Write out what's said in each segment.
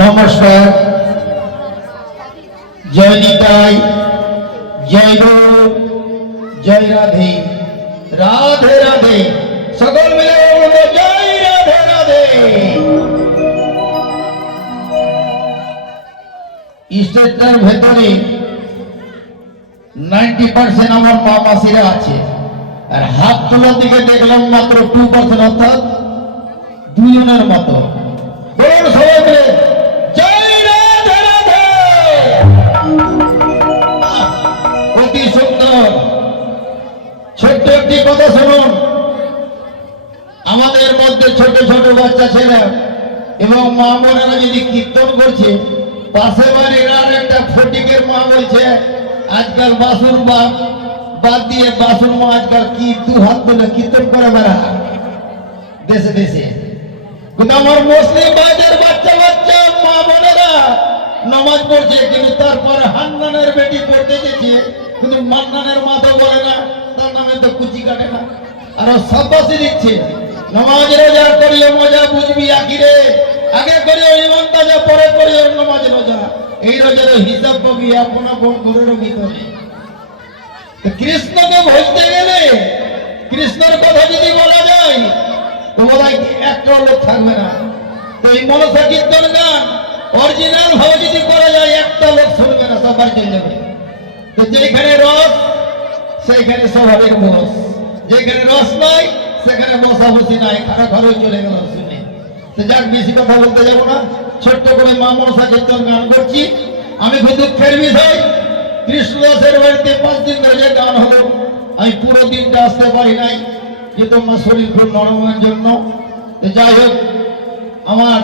নমস্কার। জয় নিতাই, জয় গৌর জয় রাধে রাধে রাধে। সকল মিলে জয় রাধে রাধে। স্টেটটার ভেতরে নাইনটি পার্সেন্ট আমার মা মাসিরা আছে। আর হাত তোলার দিকে দেখলাম মাত্র টু পার্সেন্ট অর্থাৎ দুজনের মতো। আমাদের মধ্যে ছোট ছোট বাচ্চা ছেলে এবং মা বোনেরা যদি কীর্তন করছে পাশে বাড়ির আর একটা ফটিকের মা বলছে, আজকাল বাসুর বাপ, বাদ দিয়ে বাসুর মা আজকাল কি দু হাত তুলে কীর্তন করে বেড়া দেশে দেশে। আমার মুসলিম ভাইদের বাচ্চা বাচ্চা, মা বোনেরা, নামাজ পড়ছে, কিন্তু তারপরে হান্নানের বেটি পড়তে গেছে, কিন্তু মান্নানের মাথা বলে না, তার নামে তো কুচি কাটে না। আর সাব্বাসি দিচ্ছে, নামাজ রোজা করিও মজা বুঝবি আখিরে। আগে করিও ইমান তাজা পরে করিও নামাজ রোজা। এই রোজার হিসাব পাবি আপনা ঘরের ভিতরে কৃষ্ণকে ভজতে গেলে কৃষ্ণের কথা যদি বলা যায় লোক থাকবে না। এই মনসা অরিজিনাল ভাবে যদি করা যায়, একটা লোক শুনবে না সবাই চলে যাবে যেখানে রস সেইখানে স্বাভাবিক বস যেখানে রস নাই, সেখানে বসা বসি নাই খারাপ ঘরে চলে গেল শুনে তো যাক, বেশি কথা বলতে যাব না। ছোট্ট করে মা মনসা কীর্তন গান করছি। আমি খুব কৃষ্ণদাসের বাড়িতে পাঁচ দিন ধরে গান হলো। আমি পুরো দিনটা আসতে পারি নাই। যে তোমার শরীর খুব নরমের জন্য যাই হোক, আমার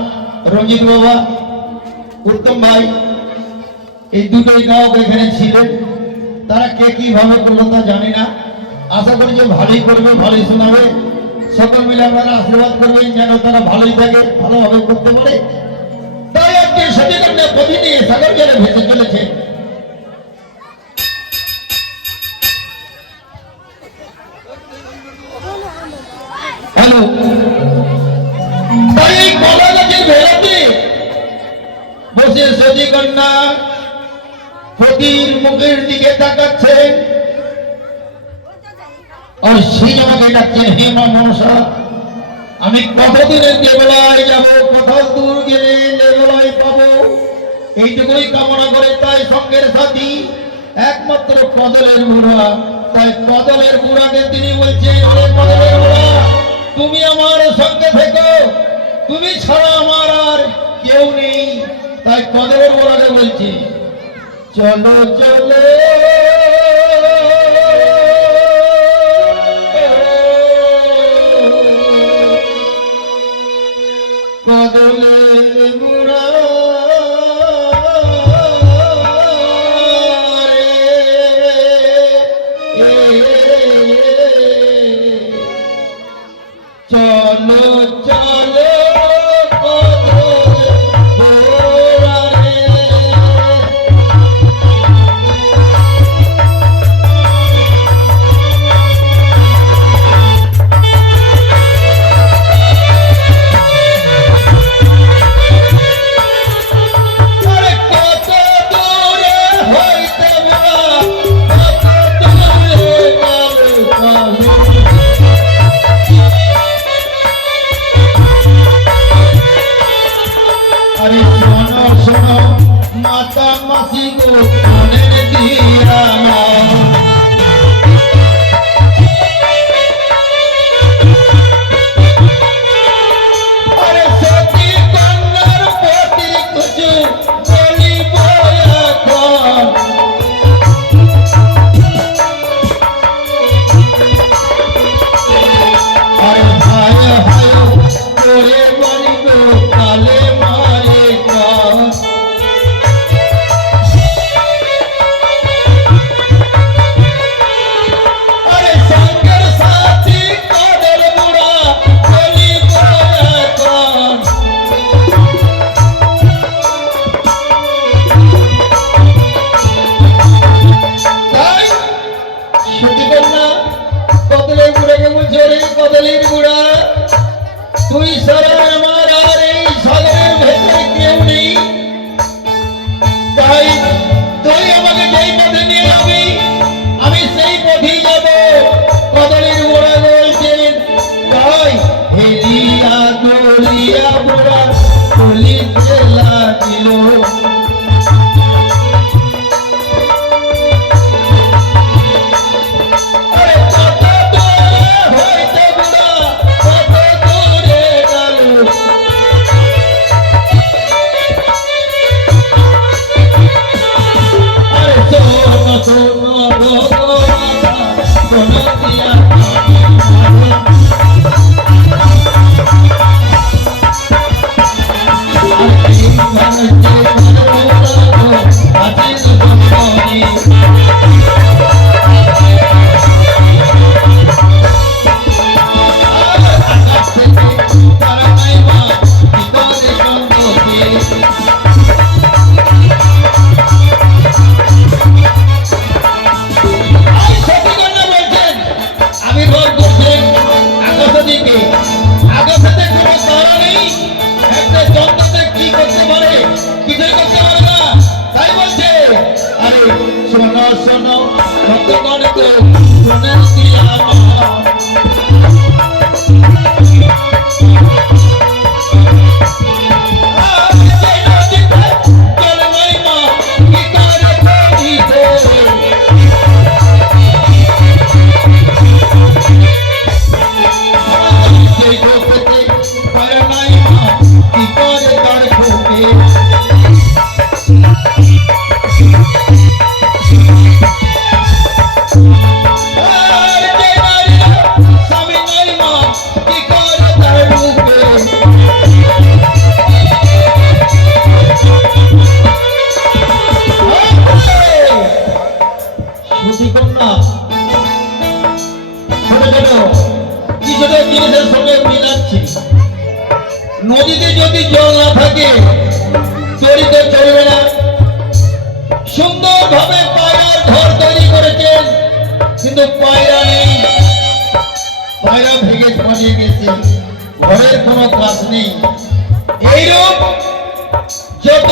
রঞ্জিত বাবা, উত্তম ভাই, এই দুটোই গায়ক এখানে ছিলেন। তারা কে কীভাবে করল তা জানি না। আশা করি যে ভালোই করবে, ভালোই শোনাবে। সকল মিলে আপনারা আশীর্বাদ করবেন যেন তারা ভালোই থাকে, ভালোভাবে করতে পারে। তাই একটি সচেতন প্রতি নিয়ে সাগর জলে ভেসে চলেছে। আমি কতদিনের দেবলায় যাব? কত দূর গেলে দেবলায় পাবো? এইটুকুই কামনা করে তাই সঙ্গের সাথী একমাত্র কদলের বুড়া। তাই কদলের বুড়াকে তিনি বলছেন ওরে কদলের বুড়া তুমি আমার সঙ্গে থেকো। তুমি ছাড়া আমার আর কেউ নেই। তাই কদের বলাতে বলছি, চলো, চলে। কদলের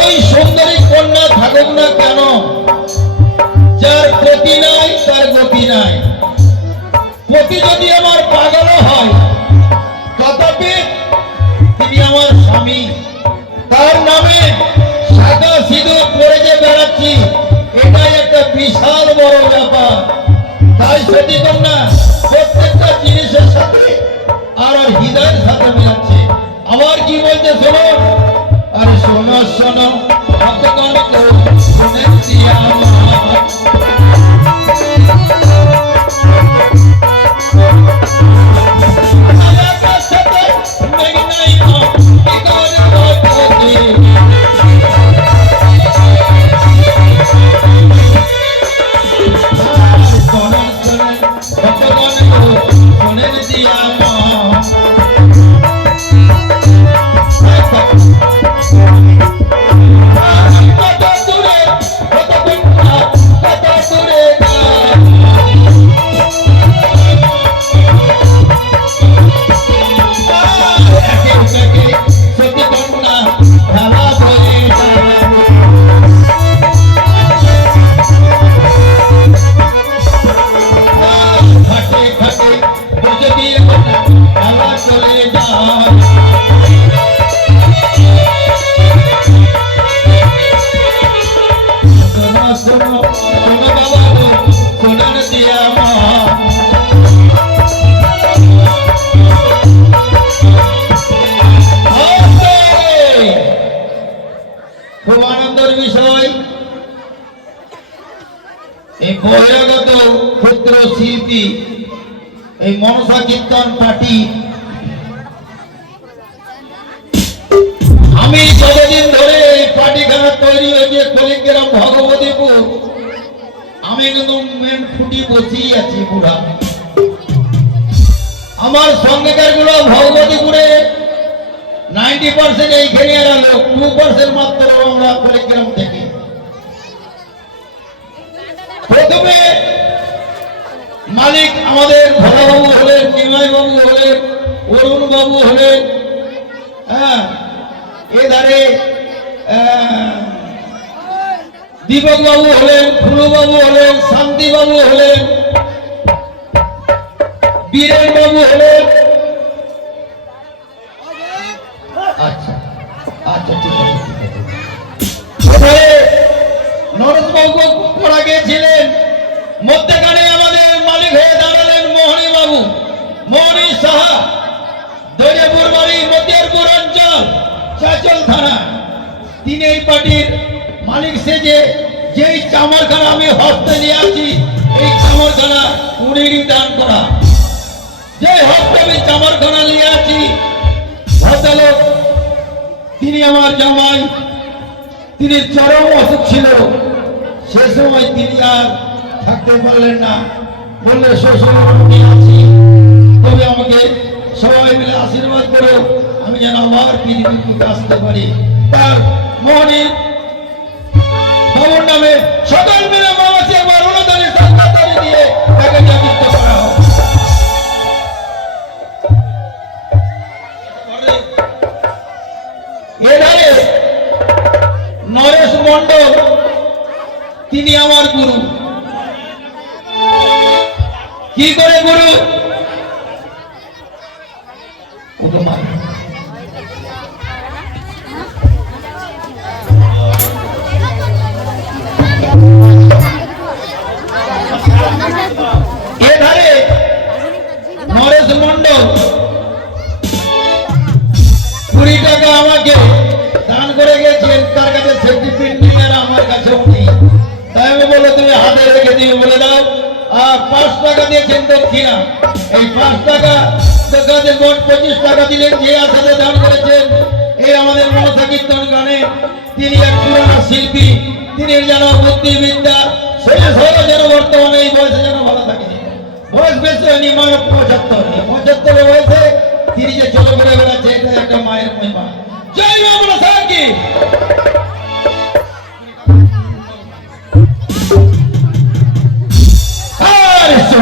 যতই সুন্দরী কন্যা থাকুক না কেন? যার গতি নাই, তার গতি নাই। পতি যদি আমার পাগল হয়, তথাপি তিনি আমার স্বামী। তার নামে সাদা সিঁদুর পরে যে বেড়াচ্ছি, এটাই একটা বিশাল বড় ব্যাপার। তাই সত্যি কন্যা, প্রত্যেকটা জিনিসের সাথে আর হৃদয়ের সাথে মিলাচ্ছে। আবার কি বলছে শোনো? আরে শোনো শোনো ভক্তগণ শুনেছি আমার পার্টিখানা তৈরি হয়েছে কলিগ্রাম ভগবতীপুর, আমি আমার সঙ্গীকারগুলো ভগবতীপুরে নাইনটি পার্সেন্ট এইখানে এরা লোক টু পার্সেন্ট মাত্র আমরা কুড়িগ্রাম থেকে। প্রথমে মালিক আমাদের ভোলাবাবু হলেন নিমাই বাবু হলেন অরুণ বাবু হলেন হ্যাঁ এধারে দীপক বাবু হলেন ফুলু বাবু হলেন শান্তি বাবু হলেন বীরেন বাবু হলেন। আচ্ছা আচ্ছা ঠিক আছে আমাদের মালিক হয়ে দাঁড়ালেন মোহনী বাবু মোহনী সাহা চাচল তিনি এই পার্টির মালিক সেজে যেই চামরখানা আমি হস্তে নিয়ে আছি এই চামরখানা উনিরই দান করা যে হস্তে আমি চামরখানা নিয়ে আছি ভদ্রলোক, তিনি আমার জামাই, তিনি চরম অসুখ ছিল। সে সময় তিনি আর থাকতে পারলেন না। বললে, শ্বশুর, আমি আছি। তবে আমাকে সবাই মিলে আশীর্বাদ করো। আমি যেন আবার পৃথিবীতে আসতে পারি। তার মোহনী বাবুর নামে সকল মিলে মামাসি একবার অনুদানে সরকারি দিয়ে তাকে নিযুক্ত করা হোক। নরেশ মন্ডল তিনি আমার গুরু। কি করে গুরু? পাঁচ টাকা দিয়েছেন দক্ষিণা। এই পাঁচ টাকা দোকানে মোট পঁচিশ টাকা দিলেন যে আসাতে দান করেছেন এই আমাদের মনসা গানে তিনি এক পুরানো শিল্পী, তিনি যেন বুদ্ধিবিদ্যা, সেই সব যেন বর্তমানে এই বয়সে যেন ভালো থাকে। বয়স বেশি হয়নি মানে পঁচাত্তর। পঁচাত্তরের বয়সে তিনি যে চলে ঘুরে বেড়াচ্ছে, এটা একটা মায়ের মহিমা। জয় মা বলো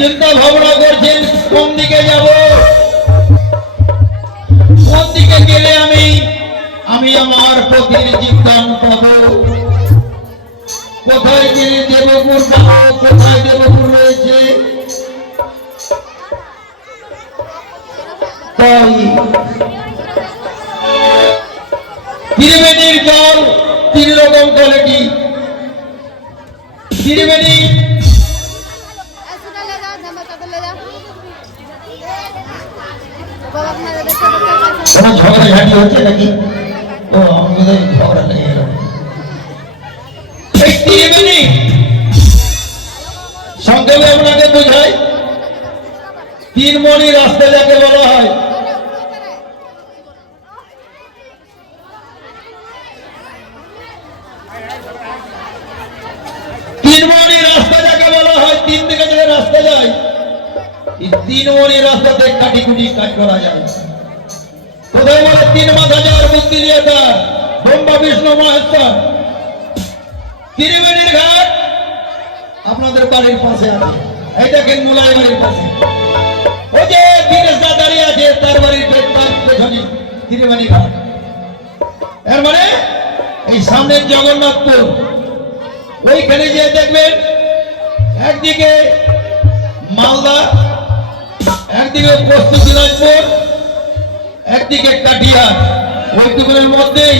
চিন্তা ভাবনা করছেন, কোন দিকে যাব? কোন দিকে গেলে আমি আমি আমার পতির জীবন পাবো? কোথায় গেলে দেবপুর পাবো কোথায় দেবপুর রয়েছে? তাই ত্রিবেণীর জল তিন রকম কোয়ালিটি ত্রিবেণী কোনো ঝগড়াঝাটি হচ্ছে নাকি ও, আমাদের ঝগড়া লেগে গেল সংক্ষেপে আপনাকে বোঝাই তিন মণি রাস্তা যাকে বলা হয়। তিন মণি রাস্তা যাকে বলা হয়, তিন দিকে যে রাস্তা যায় মণি রাস্তাতে কাটি কুটি কাজ করা যায়। বলে তিন যাওয়ার বুদ্ধি দিয়ে তার ব্রহ্মা, বিষ্ণু, মহেশ্বর। ত্রিবেণীর ঘাট আপনাদের বাড়ির পাশে আছে। এই দেখেন বাড়ির পাশে। ওই যে দীনেশ দাঁড়িয়ে আছে, তার বাড়ির তার পেছনে ত্রিবেণী ঘাট। এর মানে এই সামনের জগন্নাথপুর, ওইখানে যে দেখবেন একদিকে মালদা একদিকে পশ্চিম দিনাজপুর একদিকে কাটিয়ার ওই দুগুলোর মধ্যেই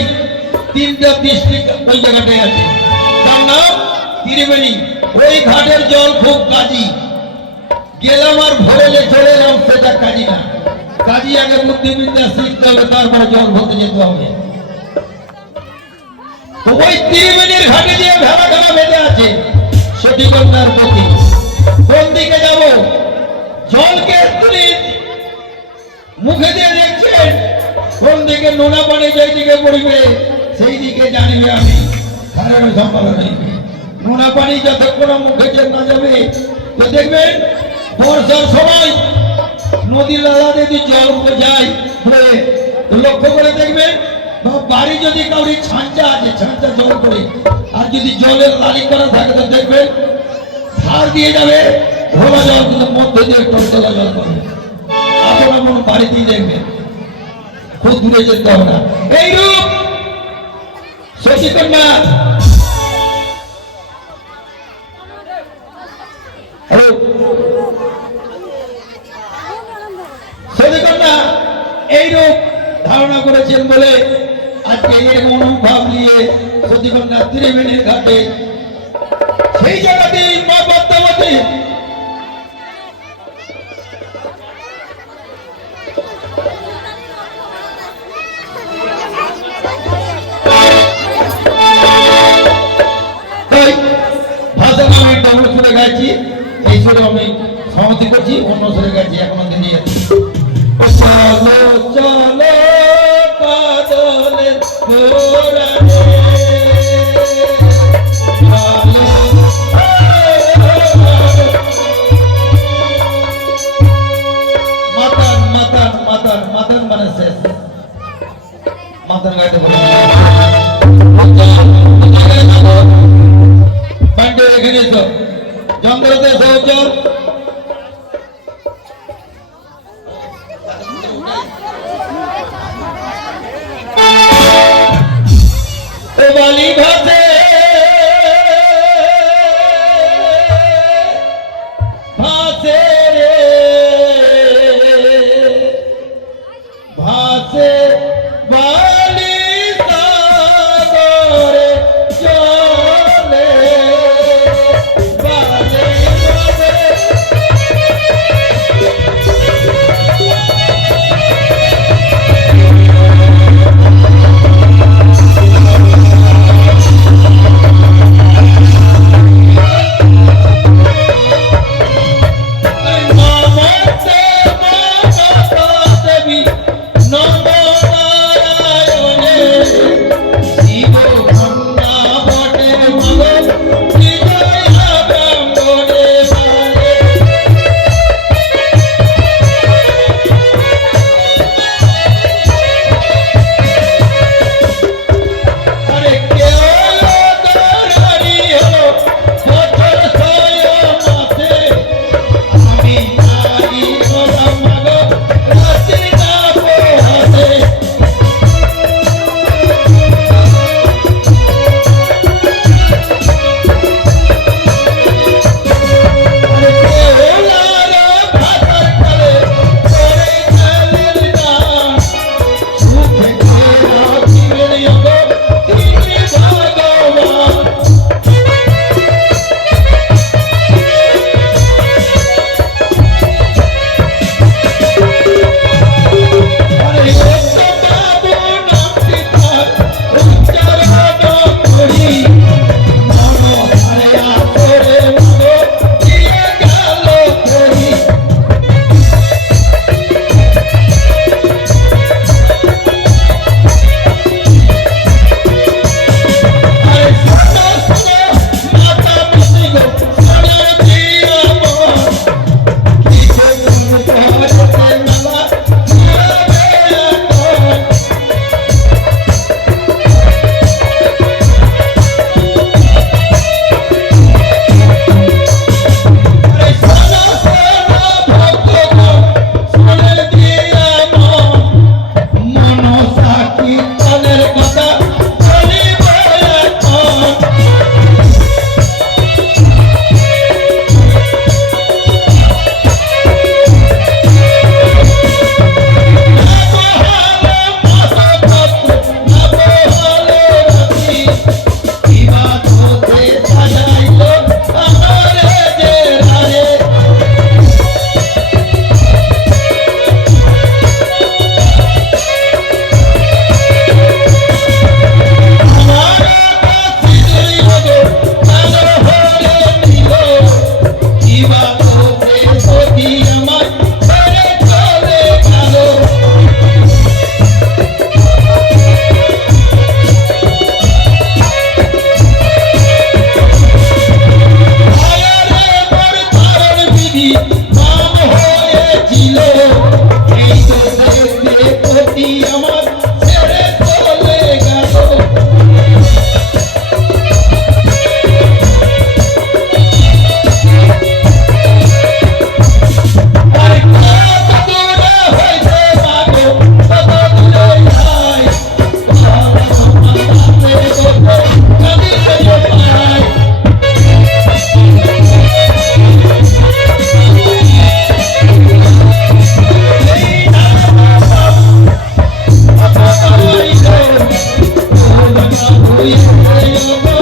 তিনটা ডিস্ট্রিক্ট ওই জায়গাটায় আছে। তার নাম ত্রিবেণী। ওই ঘাটের জল খুব কাজি। গেলাম আর ভরেলে চলে এলাম, সেটা কাজি না। কাজি আগে বুদ্ধিবিদ্যা শিখতে হবে, তারপরে জল ভরতে যেতে হবে। ওই ত্রিবেণীর ঘাটে যে ভেড়া খেলা বেঁধে আছে সতীকন্যার প্রতি কোন দিকে যাব? জলকে তুলি মুখে দিয়ে দেখছেন, কোন দিকে নোনা পানি যেই দিকে সেই দিকে জানিবে আমি। নোনা পানি যতক্ষণ মুখে যে না যাবে, তো দেখবেন, বর্ষার সময় নদীর লালা যদি জল উঠে যায় লক্ষ্য করে দেখবেন বাড়ি যদি কাউরি ছাঁচা আছে, ছাঁচা জল করে আর যদি জলের লালি করা থাকে, তো দেখবেন, ধার দিয়ে যাবে ঘোলা জল কিন্তু মধ্যে দিয়ে টলটলা জল করে আপনারা মন বাড়িতেই দেখবেন খুব দূরে যেতে হবে না। এইরূপ এইরূপ ধারণা করেছেন বলে আজকে এই মনোভাব নিয়ে সতীকন্যা ত্রিবেণীর ঘাটে সেই জায়গাতেই মা পদ্মাবতী করছি অন্য সুরে গাইছি এখনও দিনই আছে চলো চলো মানে শেষ। মাতান গাইতে বলে। পান্ডে এখানে এসো। জঙ্গলতে সহচর Thank you.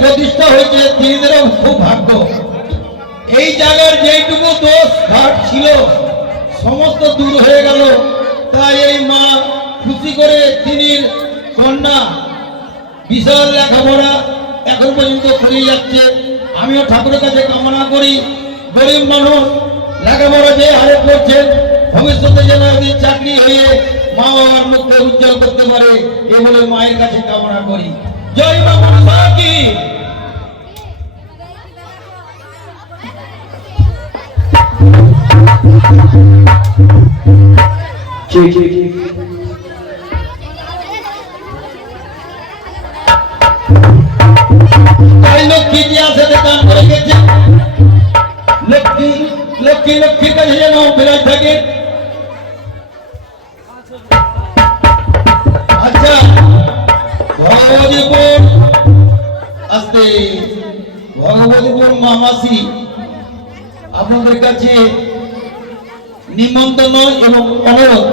প্রতিষ্ঠা হয়েছে তিনিদেরও খুব ভাগ্য এই জায়গার যেটুকু দোষ ঘাট ছিল, সমস্ত দূর হয়ে গেল। তাই এই মা খুশি করে তিনি কন্যা বিশাল লেখাপড়া এখন পর্যন্ত করে যাচ্ছে। আমিও ঠাকুরের কাছে কামনা করি, গরিব মানুষ লেখাপড়া যে হারে করছেন, ভবিষ্যতে যেন চাকরি হয়ে মা বাবার মুখকে উজ্জ্বল করতে পারে, এ বলে মায়ের কাছে কামনা করি। জয় মা মনসা কি ঠিক ঠিক তাই লক্ষ্মী যে আছে দান করে গেছে লক্ষ্মী ভগবতীপুর আপনাদের কাছে নিমন্ত্রণ এবং অনুরোধ।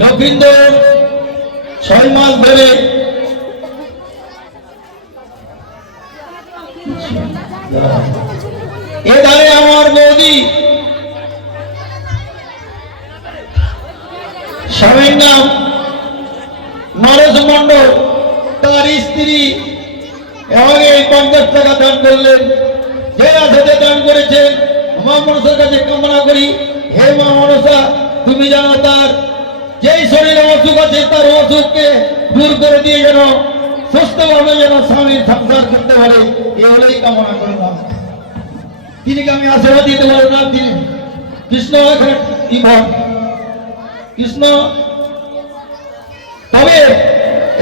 লক্ষিন্দর, ছয় মাস ধরে এধারে আমার বৌদি, স্বামীর নাম নরেশ মন্ডল তার স্ত্রী এবং পঞ্চাশ টাকা দান করলেন। যে আসাতে দান করেছেন মা মনসার কাছে কামনা করি, হে মা মনসা, তুমি জানো তার যেই শরীরে অসুখ আছে, তার অসুখকে দূর করে দিয়ে যেন সুস্থভাবে যেন স্বামীর সংসার করতে পারে, এ হলেই কামনা করলাম তিনি আমি আশীর্বাদ দিতে পারেন না? তিনি কৃষ্ণ কৃষ্ণ? তবে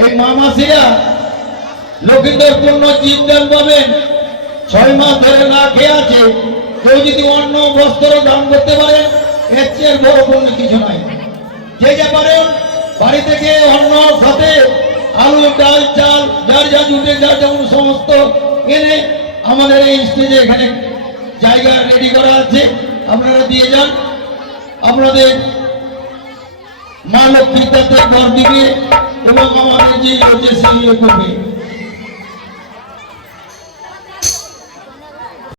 এই মা মাসিরা লক্ষিন্দর পূর্ণ জীবদান পাবেন। ছয় মাস ধরে না খেয়ে আছে। কেউ যদি অন্য বস্ত্র দান করতে পারেন, এর চেয়ে বড় পূর্ণ কিছু নাই। যে যা পারেন, বাড়ি থেকে অন্য সাথে আলু, ডাল, চাল, যার যা জুটে, যার যেমন সমস্ত এনে আমাদের এই স্টেজে এখানে জায়গা রেডি করা আছে। আপনারা দিয়ে যান। আপনাদের মা লক্ষ্মী তাতে ঘর দিবে এবং আমাদের যে হচ্ছে সেই করবে।